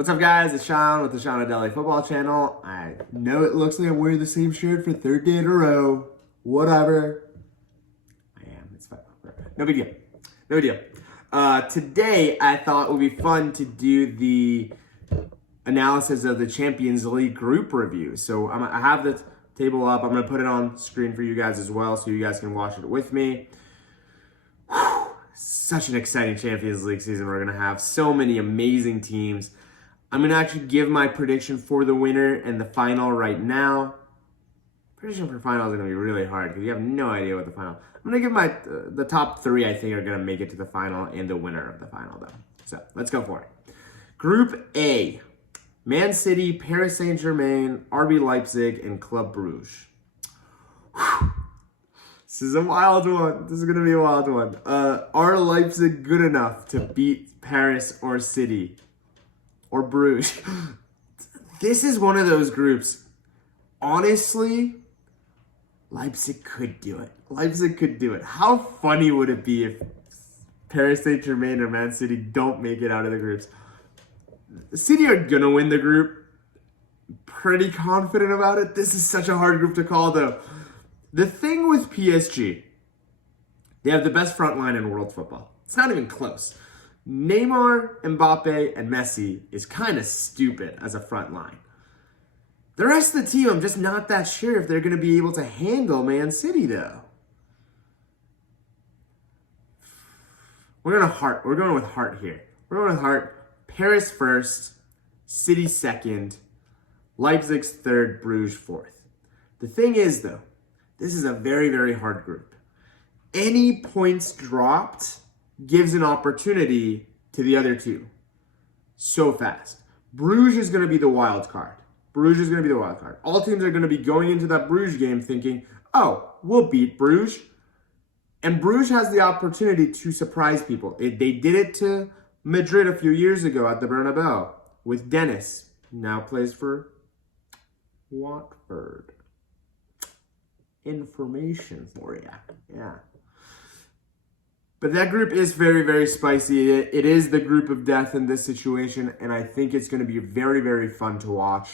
What's up, guys? It's Sean with the Sean Daily Football Channel. I know it looks like I'm wearing the same shirt for third day in a row. Whatever. I am. It's fine. No big deal. No big deal. Today, I thought it would be fun to do the analysis of the Champions League group review. So I have the table up. I'm going to put it on screen for you guys as well so you guys can watch it with me. Such an exciting Champions League season we're going to have. So many amazing teams. I'm going to actually give my prediction for the winner and the final right now. Prediction for final is going to be really hard because you have no idea what the final. I'm going to give the top three I think are going to make it to the final and the winner of the final though. So let's go for it. Group A, Man City, Paris Saint-Germain, RB Leipzig, and Club Brugge. Whew. This is a wild one. This is going to be a wild one. Are Leipzig good enough to beat Paris or City? Or Bruges? This is one of those groups. Honestly, Leipzig could do it. Leipzig could do it. How funny would it be if Paris Saint-Germain or Man City don't make it out of the groups? City are going to win the group. Pretty confident about it. This is such a hard group to call, though. The thing with PSG, they have the best front line in world football. It's not even close. Neymar, Mbappe, and Messi is kind of stupid as a front line. The rest of the team, I'm just not that sure if they're going to be able to handle Man City, though. We're going with heart here. We're going with heart. Paris first, City second, Leipzig's third, Bruges fourth. The thing is, though, this is a very, very hard group. Any points dropped gives an opportunity to the other two so fast. Bruges is going to be the wild card. All teams are going to be going into that Bruges game thinking, oh, we'll beat Bruges. And Bruges has the opportunity to surprise people. They did it to Madrid a few years ago at the Bernabeu with Dennis. Now plays for Watford. Information for you. Yeah. But that group is very, very spicy. It is the group of death in this situation, and I think it's going to be very, very fun to watch.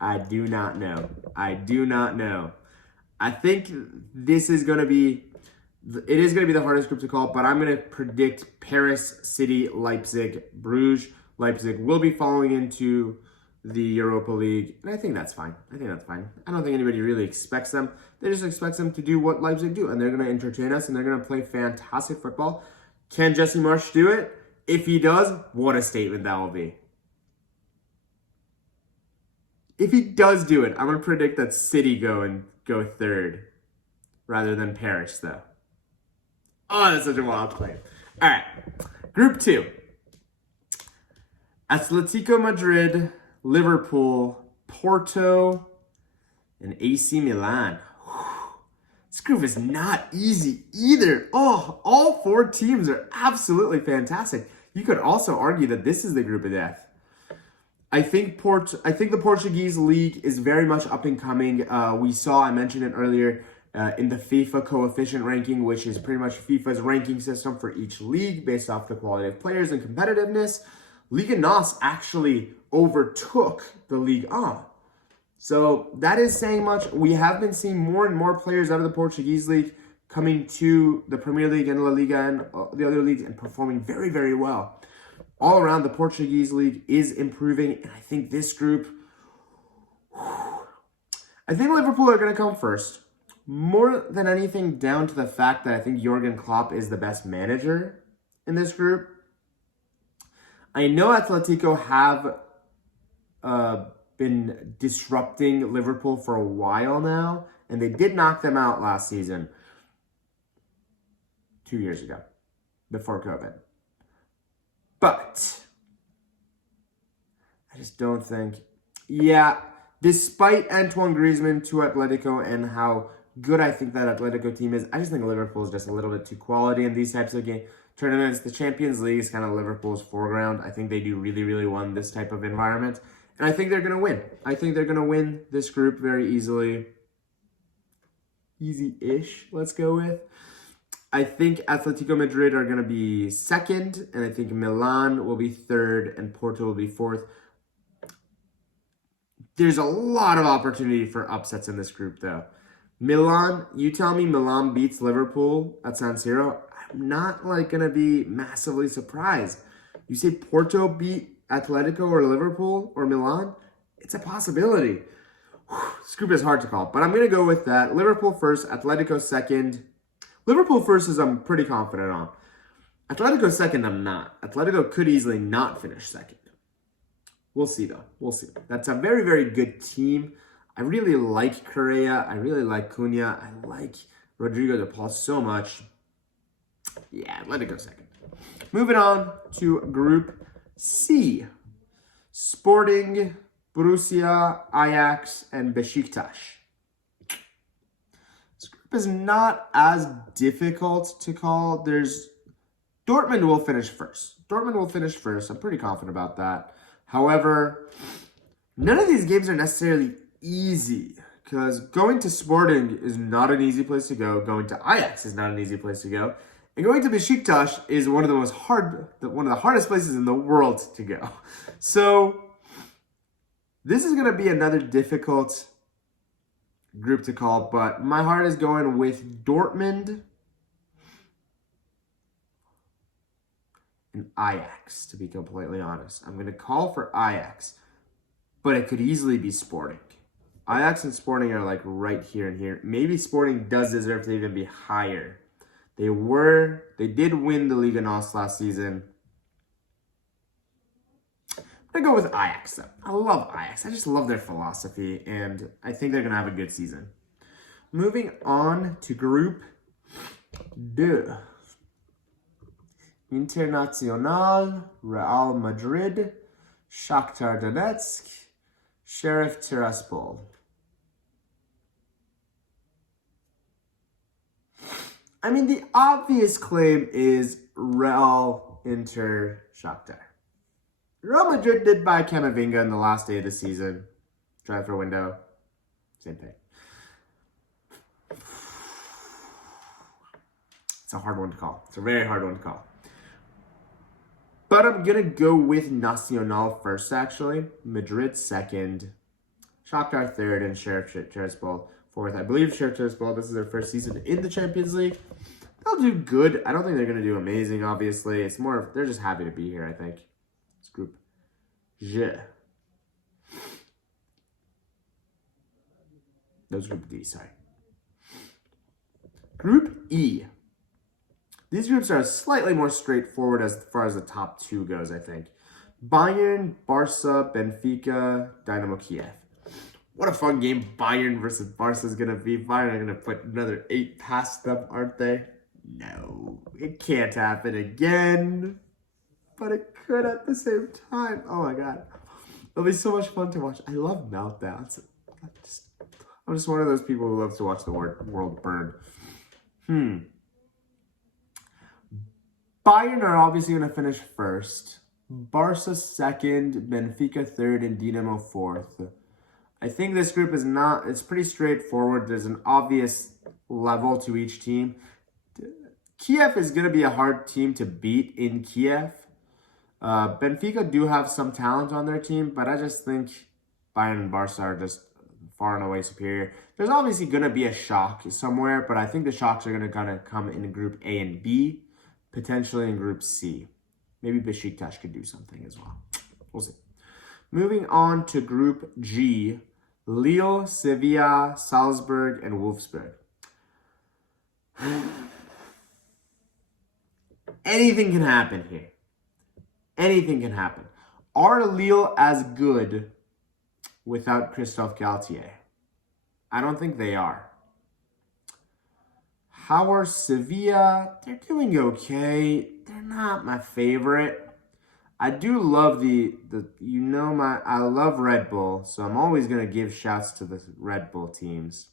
I do not know. I think this is going to be, it is going to be the hardest group to call, but I'm going to predict Paris, City, Leipzig, Bruges. Leipzig will be falling into the Europa League, and I think that's fine. I don't think anybody really expects them. They just expect them to do what Leipzig do, and they're going to entertain us, and they're going to play fantastic football. Can Jesse Marsch do it? If he does, what a statement that will be. If he does do it, I'm going to predict that City go third rather than Paris, though. Oh, that's such a wild claim. All right, Group 2. Atletico Madrid, Liverpool, Porto, and AC Milan. This group is not easy either. Oh, all four teams are absolutely fantastic. You could also argue that this is the group of death. I think the Portuguese league is very much up and coming. I mentioned it earlier in the FIFA coefficient ranking, which is pretty much FIFA's ranking system for each league based off the quality of players and competitiveness. Liga NOS actually overtook the Ligue 1. So that is saying much. We have been seeing more and more players out of the Portuguese league coming to the Premier League and La Liga and the other leagues and performing very, very well. All around, the Portuguese league is improving, and I think this group, I think Liverpool are going to come first. More than anything, down to the fact that I think Jurgen Klopp is the best manager in this group. I know Atletico have been disrupting Liverpool for a while now, and they did knock them out last season, 2 years ago, before COVID. But I just don't think, despite Antoine Griezmann to Atletico and how good I think that Atletico team is, I just think Liverpool is just a little bit too quality in these types of tournaments. The Champions League is kind of Liverpool's foreground. I think they do really, really well in this type of environment. And I think they're going to win. I think they're going to win this group very easily. Easy-ish, let's go with. I think Atletico Madrid are going to be second, and I think Milan will be third, and Porto will be fourth. There's a lot of opportunity for upsets in this group, though. Milan, you tell me Milan beats Liverpool at San Siro, I'm not going to be massively surprised. You say Porto beat Atletico or Liverpool or Milan, it's a possibility. This group is hard to call, but I'm going to go with that. Liverpool first, Atletico second. Liverpool first is I'm pretty confident on. Atletico second, I'm not. Atletico could easily not finish second. We'll see, though. We'll see. That's a very, very good team. I really like Correa. I really like Cunha. I like Rodrigo de Paul so much. Yeah, Atletico second. Moving on to Group C. Sporting, Borussia, Ajax, and Besiktas. This group is not as difficult to call. Dortmund will finish first. I'm pretty confident about that. However, none of these games are necessarily easy because going to Sporting is not an easy place to go. Going to Ajax is not an easy place to go. And going to Besiktas is one of the hardest places in the world to go. So this is going to be another difficult group to call, but my heart is going with Dortmund and Ajax, to be completely honest. I'm going to call for Ajax, but it could easily be Sporting. Ajax and Sporting are like right here and here. Maybe Sporting does deserve to even be higher. They did win the Liga NOS last season. I'm going to go with Ajax, though. I love Ajax. I just love their philosophy, and I think they're going to have a good season. Moving on to Group D. Internacional, Real Madrid, Shakhtar Donetsk, Sheriff Tiraspol. I mean, the obvious claim is Real Inter Shakhtar. Real Madrid did buy Camavinga in the last day of the season. Transfer window. Same thing. It's a hard one to call. It's a very hard one to call. But I'm going to go with Nacional first, actually. Madrid second. Shakhtar third, and Sheriff Tiraspol fourth. I believe Sheriff Tiraspol, this is their first season in the Champions League. They'll do good. I don't think they're going to do amazing, obviously. It's more of, they're just happy to be here, I think. It's Group G. That was Group D, sorry. Group E. These groups are slightly more straightforward as far as the top two goes, I think. Bayern, Barca, Benfica, Dynamo Kiev. What a fun game Bayern versus Barca is going to be. Bayern are going to put another 8 past them, aren't they? No, it can't happen again. But it could at the same time. Oh my god. It'll be so much fun to watch. I love meltdowns. I'm just one of those people who loves to watch the world burn. Bayern are obviously going to finish first. Barca second, Benfica third, and Dinamo fourth. I think this group is it's pretty straightforward. There's an obvious level to each team. Kiev is going to be a hard team to beat in Kiev. Benfica do have some talent on their team, but I just think Bayern and Barca are just far and away superior. There's obviously going to be a shock somewhere, but I think the shocks are going to kind of come in Group A and B, potentially in Group C. Maybe Besiktas could do something as well. We'll see. Moving on to Group G, Lille, Sevilla, Salzburg, and Wolfsburg. Anything can happen here. Anything can happen. Are Lille as good without Christophe Galtier? I don't think they are. How are Sevilla? They're doing okay. They're not my favorite. I do love I love Red Bull, so I'm always going to give shouts to the Red Bull teams.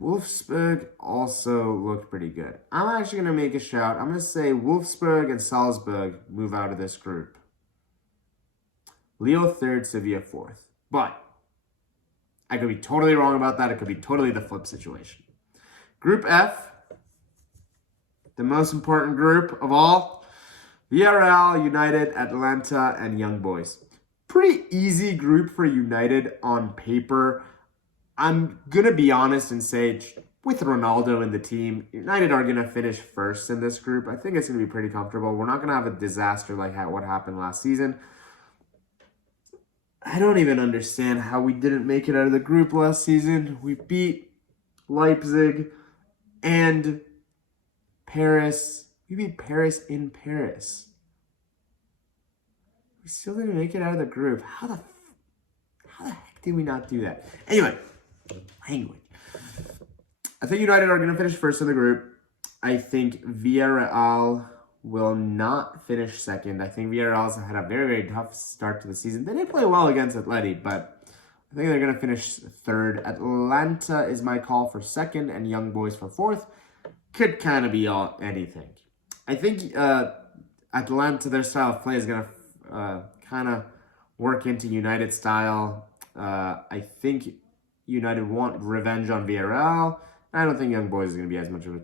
Wolfsburg also looked pretty good. I'm actually going to make a shout. I'm going to say Wolfsburg and Salzburg move out of this group. Lille third, Sevilla fourth. But I could be totally wrong about that. It could be totally the flip situation. Group F. the most important group of all, Villarreal, United, Atlanta, and Young Boys. Pretty easy group for United on paper. I'm going to be honest and say, with Ronaldo in the team, United are going to finish first in this group. I think it's going to be pretty comfortable. We're not going to have a disaster like what happened last season. I don't even understand how we didn't make it out of the group last season. We beat Leipzig and Paris. We beat Paris in Paris. We still didn't make it out of the group. How the heck did we not do that? Anyway, language. I think United are going to finish first in the group. I think Villarreal will not finish second. I think Villarreal's had a very, very tough start to the season. They didn't play well against Atleti, but I think they're going to finish third. Atlanta is my call for second, and Young Boys for fourth. Could kind of be anything. I think Atlanta, their style of play is going to kind of work into United style. I think United want revenge on Villarreal. I don't think Young Boys is going to be as much of a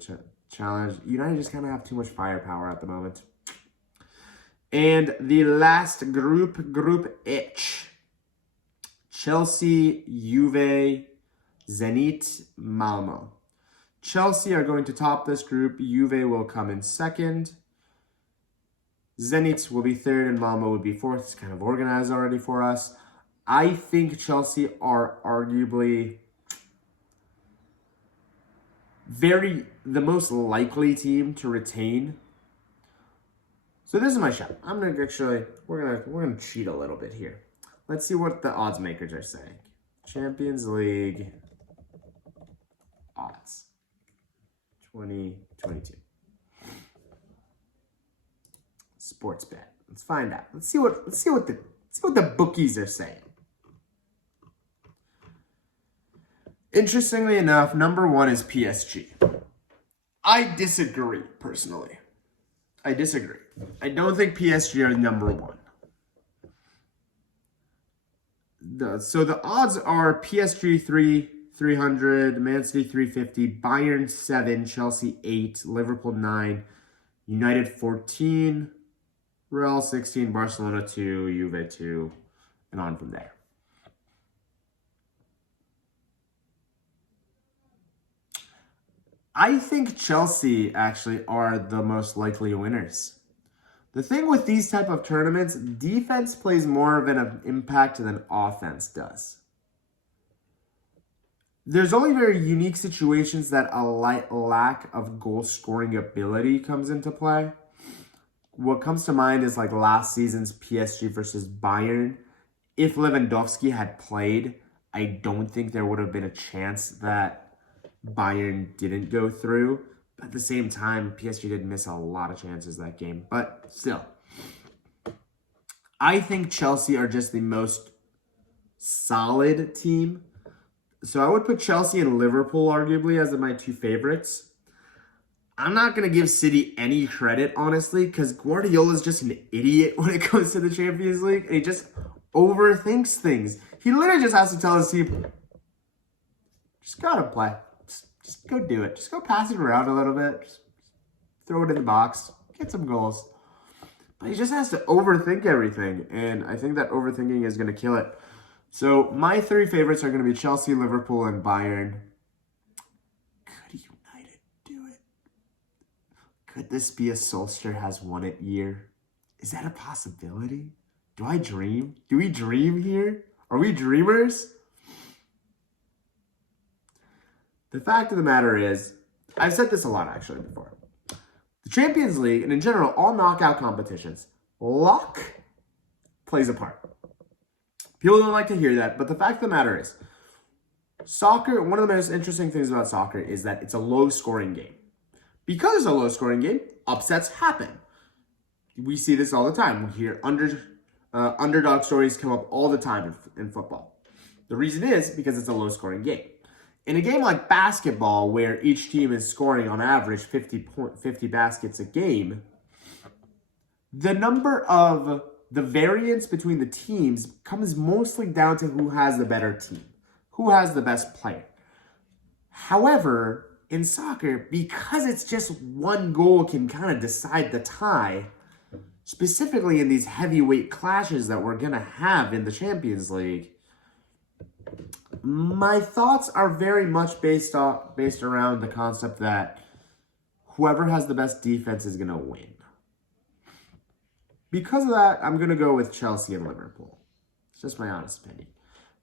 challenge. United just kind of have too much firepower at the moment. And the last group, Group H. Chelsea, Juve, Zenit, Malmo. Chelsea are going to top this group. Juve will come in second. Zenit will be third and Malmo will be fourth. It's kind of organized already for us. I think Chelsea are arguably the most likely team to retain. So this is my shot. We're gonna cheat a little bit here. Let's see what the odds makers are saying. Champions League odds 2022. Sports bet. Let's find out. Let's see what the bookies are saying. Interestingly enough, number one is PSG. I disagree, personally. I disagree. I don't think PSG are number one. So the odds are PSG 300, Man City 350, Bayern 7, Chelsea 8, Liverpool 9, United 14, Real 16, Barcelona 2, Juve 2, and on from there. I think Chelsea actually are the most likely winners. The thing with these type of tournaments, defense plays more of an impact than offense does. There's only very unique situations that a lack of goal-scoring ability comes into play. What comes to mind is like last season's PSG versus Bayern. If Lewandowski had played, I don't think there would have been a chance that Bayern didn't go through. But at the same time, PSG did miss a lot of chances that game. But still, I think Chelsea are just the most solid team. So I would put Chelsea and Liverpool arguably as my two favorites. I'm not going to give City any credit, honestly, because Guardiola's just an idiot when it comes to the Champions League. And he just overthinks things. He literally just has to tell his team, just gotta play. Just go do it. Just go pass it around a little bit. Just throw it in the box. Get some goals. But he just has to overthink everything. And I think that overthinking is going to kill it. So my three favorites are going to be Chelsea, Liverpool, and Bayern. Could United do it? Could this be a Solskjaer has won it year? Is that a possibility? Do I dream? Do we dream here? Are we dreamers? The fact of the matter is, I've said this a lot actually before. The Champions League, and in general, all knockout competitions, luck plays a part. People don't like to hear that, but the fact of the matter is, soccer, one of the most interesting things about soccer is that it's a low-scoring game. Because it's a low-scoring game, upsets happen. We see this all the time. We hear underdog stories come up all the time in football. The reason is because it's a low-scoring game. In a game like basketball, where each team is scoring on average 50 baskets a game, the variance between the teams comes mostly down to who has the better team, who has the best player. However, in soccer, because it's just one goal can kind of decide the tie, specifically in these heavyweight clashes that we're going to have in the Champions League, my thoughts are very much based around the concept that whoever has the best defense is going to win. Because of that, I'm going to go with Chelsea and Liverpool. It's just my honest opinion.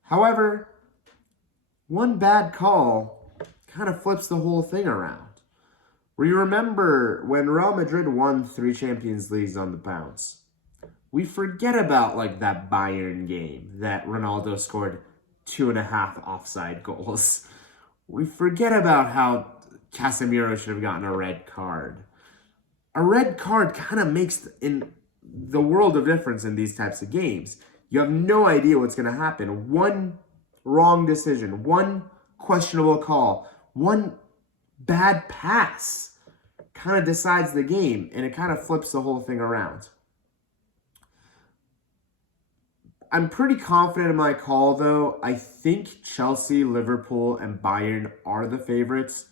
However, one bad call kind of flips the whole thing around. Where you remember when Real Madrid won 3 Champions Leagues on the bounce, we forget about like that Bayern game that Ronaldo scored 2.5 offside goals. We forget about how Casemiro should have gotten a red card. A red card kind of makes in the world of difference in these types of games. You have no idea what's going to happen. One wrong decision, one questionable call, one bad pass kind of decides the game, and it kind of flips the whole thing around. I'm pretty confident in my call, though. I think Chelsea, Liverpool, and Bayern are the favorites.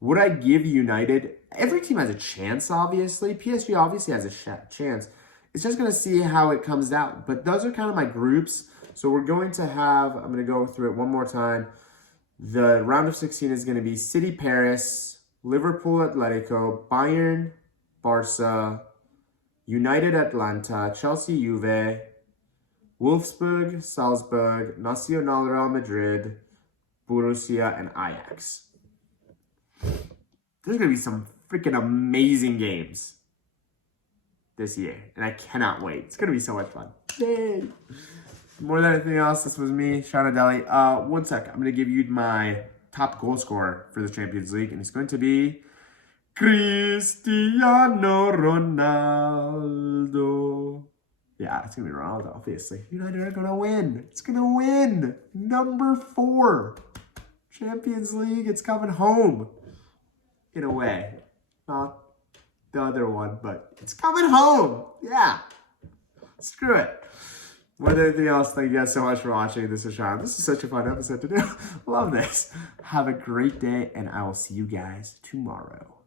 Would I give United? Every team has a chance, obviously. PSG obviously has a chance. It's just going to see how it comes out. But those are kind of my groups. So we're going to have, I'm going to go through it one more time. The round of 16 is going to be City, Paris, Liverpool, Atletico, Bayern, Barca, United, Atlanta, Chelsea, Juve, Wolfsburg, Salzburg, Nacional Real Madrid, Borussia, and Ajax. There's going to be some freaking amazing games this year, and I cannot wait. It's going to be so much fun. Yay! More than anything else, this was me, Sean Adeli. One sec. I'm going to give you my top goal scorer for the Champions League, and it's going to be Cristiano Ronaldo. Yeah, it's going to be Ronaldo, obviously. United are going to win. It's going to win. Number 4. Champions League, it's coming home. In a way. Not the other one, but it's coming home. Yeah. Screw it. More than anything else, thank you guys so much for watching. This is Sean. This is such a fun episode to do. Love this. Have a great day, and I will see you guys tomorrow.